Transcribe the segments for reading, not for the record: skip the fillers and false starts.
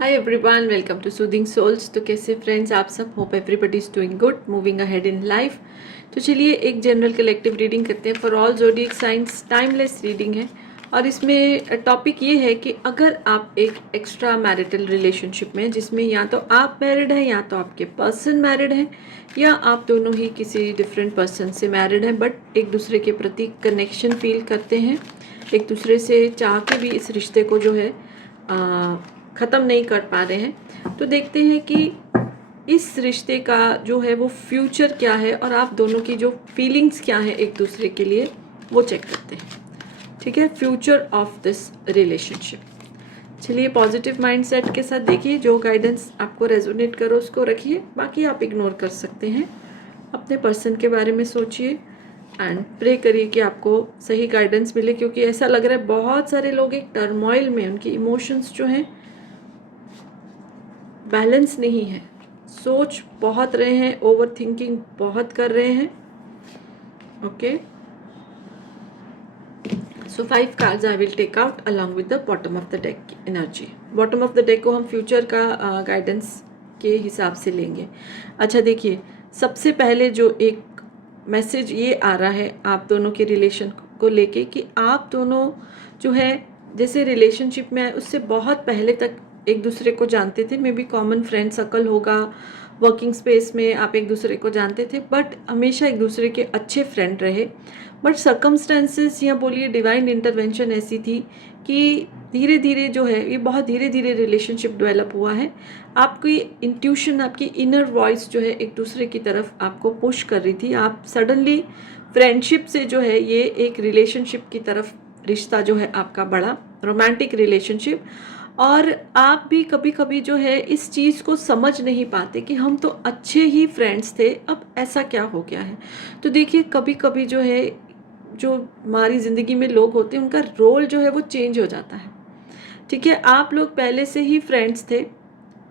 Hi everyone, welcome to soothing souls. तो कैसे friends आप सब? Hope everybody is doing good, moving ahead in life. तो चलिए एक जनरल कलेक्टिव रीडिंग करते हैं for all zodiac signs. Timeless reading है और इसमें टॉपिक ये है कि अगर आप एक एक्स्ट्रा मैरिटल रिलेशनशिप में, जिसमें या तो आप मैरिड हैं या तो आपके पर्सन मैरिड हैं या आप दोनों ही किसी डिफरेंट पर्सन से मैरिड हैं, बट एक दूसरे के प्रति कनेक्शन फील करते हैं, एक दूसरे से चाह के भी इस रिश्ते को जो है ख़त्म नहीं कर पा रहे हैं, तो देखते हैं कि इस रिश्ते का जो है वो फ्यूचर क्या है और आप दोनों की जो फीलिंग्स क्या है एक दूसरे के लिए, वो चेक करते हैं। ठीक है, फ्यूचर ऑफ दिस रिलेशनशिप। चलिए पॉजिटिव माइंडसेट के साथ देखिए, जो गाइडेंस आपको रेजोनेट करो उसको रखिए, बाकी आप इग्नोर कर सकते हैं। अपने पर्सन के बारे में सोचिए एंड प्रे करिए कि आपको सही गाइडेंस मिले, क्योंकि ऐसा लग रहा है बहुत सारे लोग एक टर्मोइल में, उनकी इमोशंस जो हैं बैलेंस नहीं है, सोच बहुत रहे हैं, ओवर थिंकिंग बहुत कर रहे हैं। Okay, so 5 cards I will take out along with the bottom of the deck की energy. Bottom of the deck को हम फ्यूचर का गाइडेंस के हिसाब से लेंगे। अच्छा देखिए, सबसे पहले जो एक मैसेज ये आ रहा है आप दोनों के रिलेशन को लेके कि आप दोनों जो है जैसे रिलेशनशिप में है उससे बहुत पहले तक एक दूसरे को जानते थे। May be common friend circle होगा, वर्किंग स्पेस में आप एक दूसरे को जानते थे, बट हमेशा एक दूसरे के अच्छे फ्रेंड रहे। बट सर्कमस्टेंसेस या बोलिए डिवाइन इंटरवेंशन ऐसी थी कि धीरे धीरे जो है ये बहुत धीरे धीरे रिलेशनशिप डेवलप हुआ है। आपकी इंट्यूशन, आपकी इनर वॉइस जो है एक दूसरे की तरफ आपको पुश कर रही थी। आप सडनली फ्रेंडशिप से जो है ये एक रिलेशनशिप की तरफ रिश्ता जो है आपका बढ़ा, रोमांटिक रिलेशनशिप। और आप भी कभी कभी जो है इस चीज़ को समझ नहीं पाते कि हम तो अच्छे ही फ्रेंड्स थे, अब ऐसा क्या हो गया है। तो देखिए कभी कभी जो है जो हमारी ज़िंदगी में लोग होते हैं उनका रोल जो है वो चेंज हो जाता है। ठीक है, आप लोग पहले से ही फ्रेंड्स थे,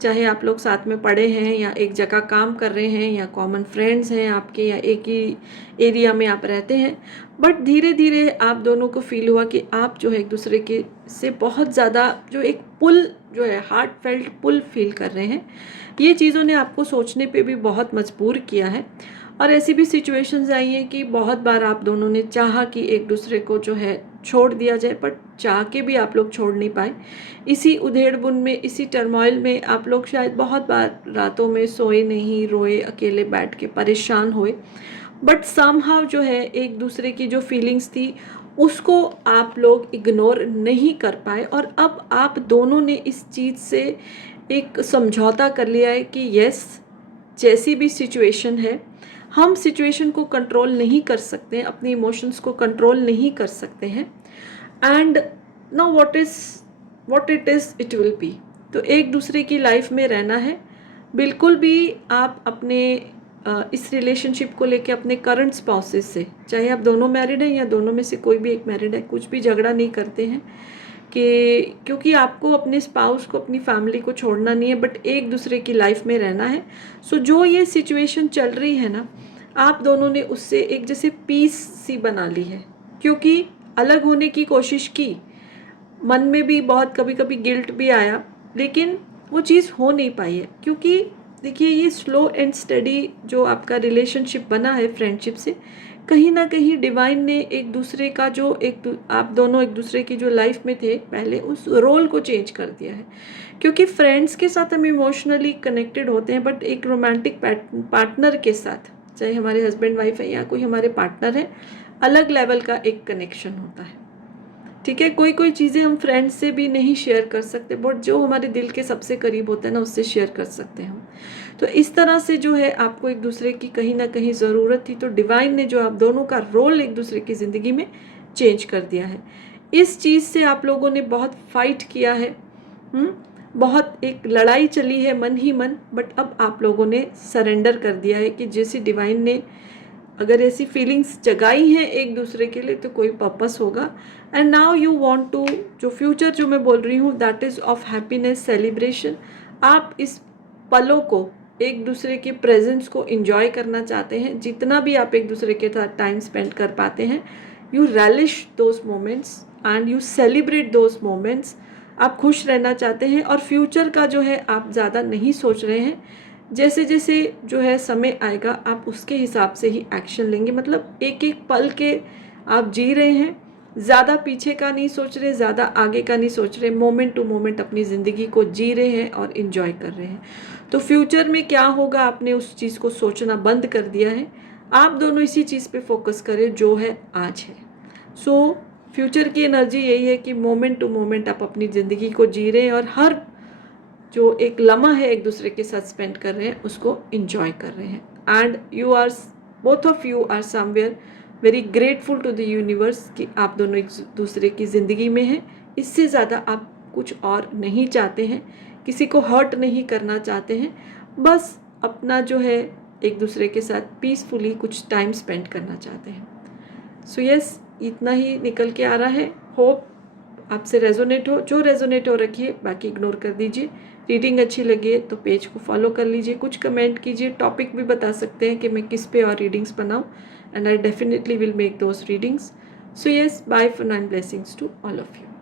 चाहे आप लोग साथ में पढ़े हैं या एक जगह काम कर रहे हैं या कॉमन फ्रेंड्स हैं आपके या एक ही एरिया में आप रहते हैं, बट धीरे धीरे आप दोनों को फील हुआ कि आप जो है एक दूसरे के से बहुत ज़्यादा जो एक पुल जो है हार्ट फेल्ट पुल फील कर रहे हैं। ये चीज़ों ने आपको सोचने पे भी बहुत मजबूर किया है। और ऐसी भी सिचुएशंस आई हैं कि बहुत बार आप दोनों ने चाहा कि एक दूसरे को जो है छोड़ दिया जाए, बट चाह के भी आप लोग छोड़ नहीं पाए। इसी उधेड़-बुन में, इसी टर्मोइल में आप लोग शायद बहुत बार रातों में सोए नहीं, रोए, अकेले बैठ के परेशान हुए, बट समहाउ जो है एक दूसरे की जो फीलिंग्स थी उसको आप लोग इग्नोर नहीं कर पाए। और अब आप दोनों ने इस चीज़ से एक समझौता कर लिया है कि यस, जैसी भी सिचुएशन है, हम सिचुएशन को कंट्रोल नहीं कर सकते हैं, अपने इमोशंस को कंट्रोल नहीं कर सकते हैं, and now what it is it will be. तो एक दूसरे की लाइफ में रहना है। बिल्कुल भी आप अपने इस रिलेशनशिप को लेके अपने करंट स्पाउसेस से, चाहे आप दोनों मैरिड हैं या दोनों में से कोई भी एक मैरिड है, कुछ भी झगड़ा नहीं करते हैं कि क्योंकि आपको अपने स्पाउस को, अपनी फैमिली को छोड़ना नहीं है, बट एक दूसरे की लाइफ में रहना है। सो जो ये सिचुएशन चल रही है ना, आप दोनों ने उससे एक जैसे पीस सी बना ली है, क्योंकि अलग होने की कोशिश की, मन में भी बहुत कभी कभी गिल्ट भी आया, लेकिन वो चीज़ हो नहीं पाई है। क्योंकि देखिए ये स्लो एंड स्टडी जो आपका रिलेशनशिप बना है फ्रेंडशिप से, कहीं ना कहीं डिवाइन ने एक दूसरे का जो आप दोनों एक दूसरे की जो लाइफ में थे पहले, उस रोल को चेंज कर दिया है। क्योंकि फ्रेंड्स के साथ हम इमोशनली कनेक्टेड होते हैं, बट एक रोमांटिक पार्टनर के साथ, चाहे हमारे हस्बैंड वाइफ है या कोई हमारे पार्टनर है, अलग लेवल का एक कनेक्शन होता है। ठीक है, कोई कोई चीज़ें हम फ्रेंड्स से भी नहीं शेयर कर सकते, बट जो हमारे दिल के सबसे करीब होता है ना, उससे शेयर कर सकते हैं हम। तो इस तरह से जो है आपको एक दूसरे की कहीं ना कहीं ज़रूरत थी, तो डिवाइन ने जो आप दोनों का रोल एक दूसरे की ज़िंदगी में चेंज कर दिया है। इस चीज़ से आप लोगों ने बहुत फाइट किया है, बहुत एक लड़ाई चली है मन ही मन, बट अब आप लोगों ने सरेंडर कर दिया है कि जैसी डिवाइन ने अगर ऐसी फीलिंग्स जगाई हैं एक दूसरे के लिए, तो कोई पर्पस होगा। And now you want to, जो फ्यूचर जो मैं बोल रही हूँ, that is of happiness, celebration. आप इस पलों को, एक दूसरे के प्रेजेंस को एंजॉय करना चाहते हैं। जितना भी आप एक दूसरे के साथ टाइम स्पेंड कर पाते हैं, you relish those moments and you celebrate those moments आप खुश रहना चाहते हैं और फ्यूचर का जो है आप ज़्यादा नहीं सोच रहे हैं। जैसे जैसे जो है समय आएगा आप उसके हिसाब से ही एक्शन लेंगे, मतलब एक एक पल के आप जी रहे हैं, ज़्यादा पीछे का नहीं सोच रहे, ज़्यादा आगे का नहीं सोच रहे, मोमेंट टू मोमेंट अपनी ज़िंदगी को जी रहे हैं और इन्जॉय कर रहे हैं। तो फ्यूचर में क्या होगा आपने उस चीज़ को सोचना बंद कर दिया है, आप दोनों इसी चीज़ पे फोकस करें जो है आज है। सो फ्यूचर की एनर्जी यही है कि मोमेंट टू मोमेंट आप अपनी ज़िंदगी को जी रहे हैं और हर जो एक लम्हा है एक दूसरे के साथ स्पेंड कर रहे हैं उसको इंजॉय कर रहे हैं। And you are, both of you are somewhere very grateful to the universe कि आप दोनों एक दूसरे की ज़िंदगी में हैं। इससे ज़्यादा आप कुछ और नहीं चाहते हैं, किसी को हर्ट नहीं करना चाहते हैं, बस अपना जो है एक दूसरे के साथ पीसफुली कुछ टाइम स्पेंड करना चाहते हैं। सो यस, इतना ही निकल के आ रहा है। होप आपसे रेजोनेट हो, जो रेजोनेट हो रखिए, बाकी इग्नोर कर दीजिए। रीडिंग अच्छी लगी है तो पेज को फॉलो कर लीजिए, कुछ कमेंट कीजिए, टॉपिक भी बता सकते हैं कि मैं किस पे और रीडिंग्स बनाऊं, and I definitely will make those readings. So yes, bye for now, blessings to all of you.